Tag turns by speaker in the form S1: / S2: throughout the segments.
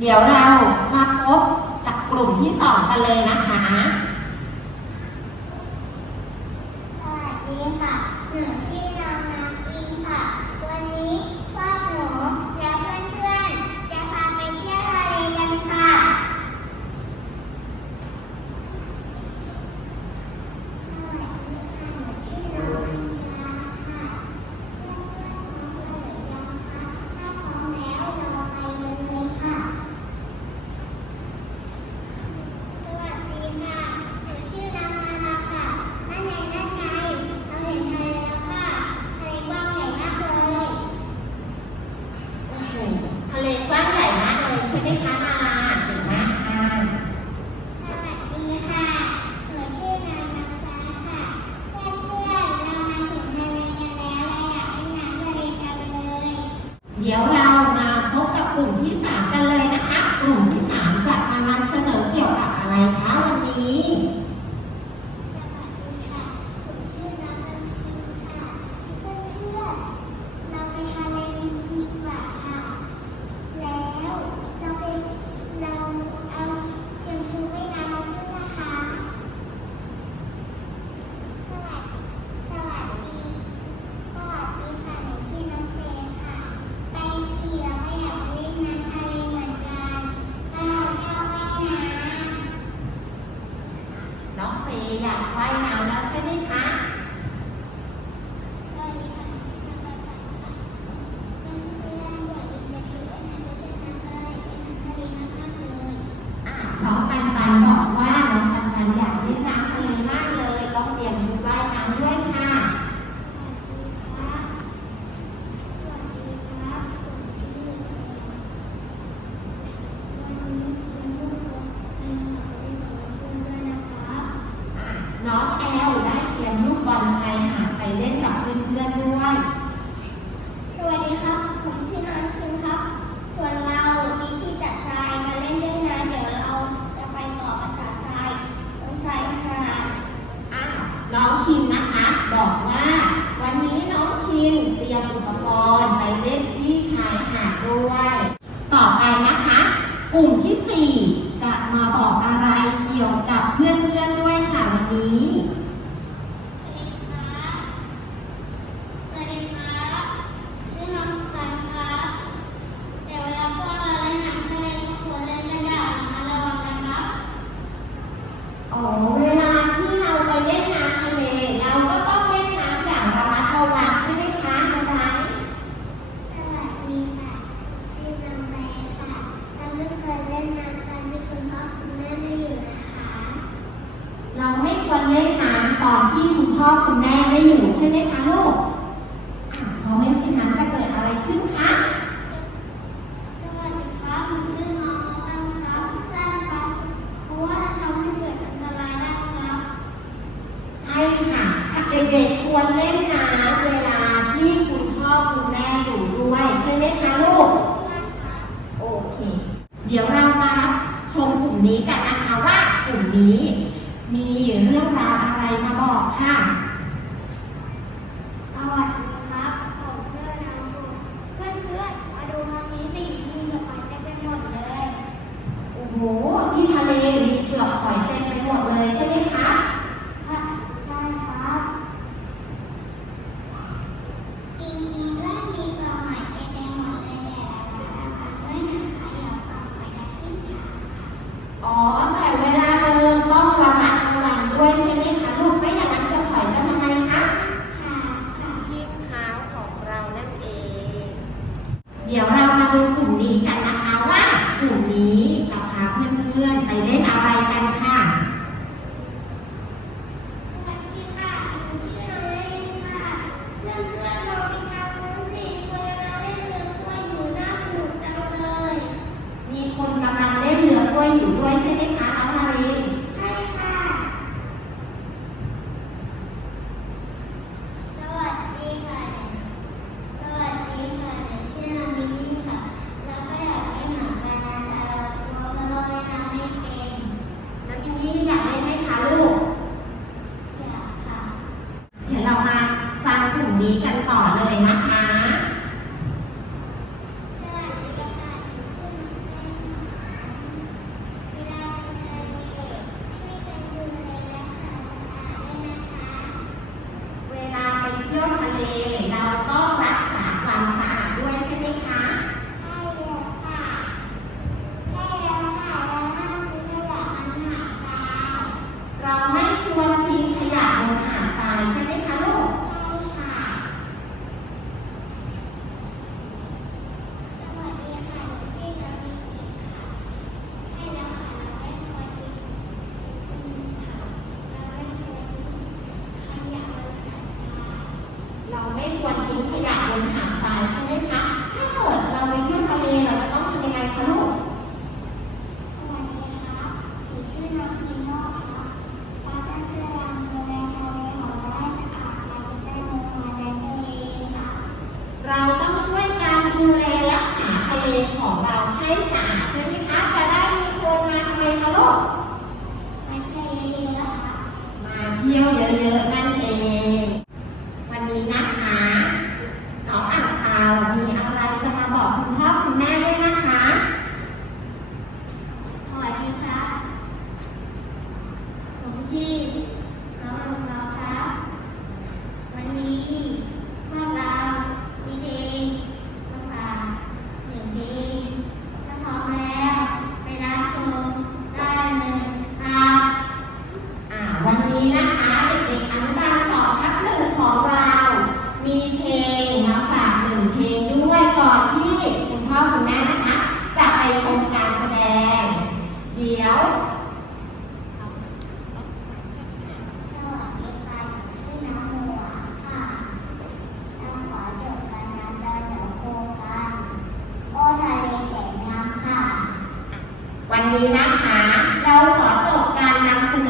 S1: เดี๋
S2: ยวเรามา
S1: พบกับกลุ่มที่สองกันเลยนะคะ
S2: เดี๋ยวเรามาพ
S1: บกับกลุ่มที่ 3 กันเลยนะคะ กลุ่มที่ 3 ก
S2: ลุ่มที่สี่ อนที่
S1: คุ
S2: ณพ่อคุ
S1: ณแม่ไม่
S2: อยู่
S1: ใช่ไหมคะ
S2: ลูกพอไม่
S1: ใช่น้ำจะเกิดอะไรขึ้นคะ
S2: สวัครับผมชื่อน้องมะตังครับใช่ครับเพราะว่าทำให้เกิดอันตรายได้ครับ
S1: ใช่ค่ะเด็กๆควรเล่นน้ำเวลาที่คุณพ่อคุณแม่อยู่ด้วยใช่ไหมคะลูกโอเค เดี๋ยวเรามารับชมกลุ่มนี้กันนะคะว่ากลุ่มนี้ มีเรื่องราว ค่ะ
S2: เพื่อนๆไปเล่
S1: นอะไรกันคะ
S2: มาฟังกลุ่มนี้กันต่อเลยนะคะ เราต้องช่วยการดูแลรัก
S1: ษาทะเลของเราให้สะอาดใช่ไหมคะ จะได้มีคนมาทำไมคะ
S2: ลูกมาเที่ยวเยอะๆมาเที่ย
S1: วเย
S2: อะๆนะ อคุณแม่นะคะ จะไปชมการแสดง เดี๋ยว
S1: สวัสดีค่ะชื่อน้องหมวค่ะเราขอจบการนำเดินเดี่ยวโครงการโอทะเลแสนงามค่ะ
S2: วันนี้นะคะ เราขอจบการนำเสนอ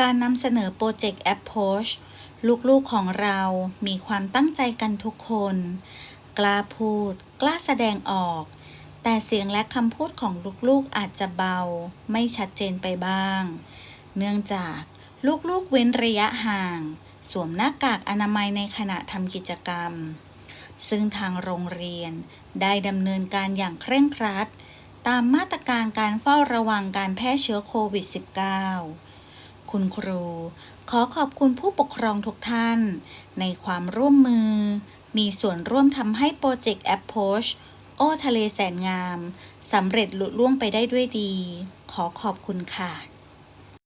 S3: การนำเสนอโปรเจกต์แอปโพชลูกๆของเรามีความตั้งใจกันทุกคน กล้าพูด กล้าแสดงออก แต่เสียงและคำพูดของลูกๆอาจจะเบา ไม่ชัดเจนไปบ้าง เนื่องจากลูกๆเว้นระยะห่าง สวมหน้ากากอนามัยในขณะทำกิจกรรม ซึ่งทางโรงเรียนได้ดำเนินการอย่างเคร่งครัด ตามมาตรการการเฝ้าระวังการแพร่เชื้อโควิด -19 คุณครู ขอขอบคุณผู้ปกครองทุกท่าน ในความร่วมมือ มีส่วนร่วมทำให้โปรเจกต์แอปโพชโอทะเลแสนงามสำเร็จลุล่วงไปได้ด้วยดี ขอขอบคุณค่ะ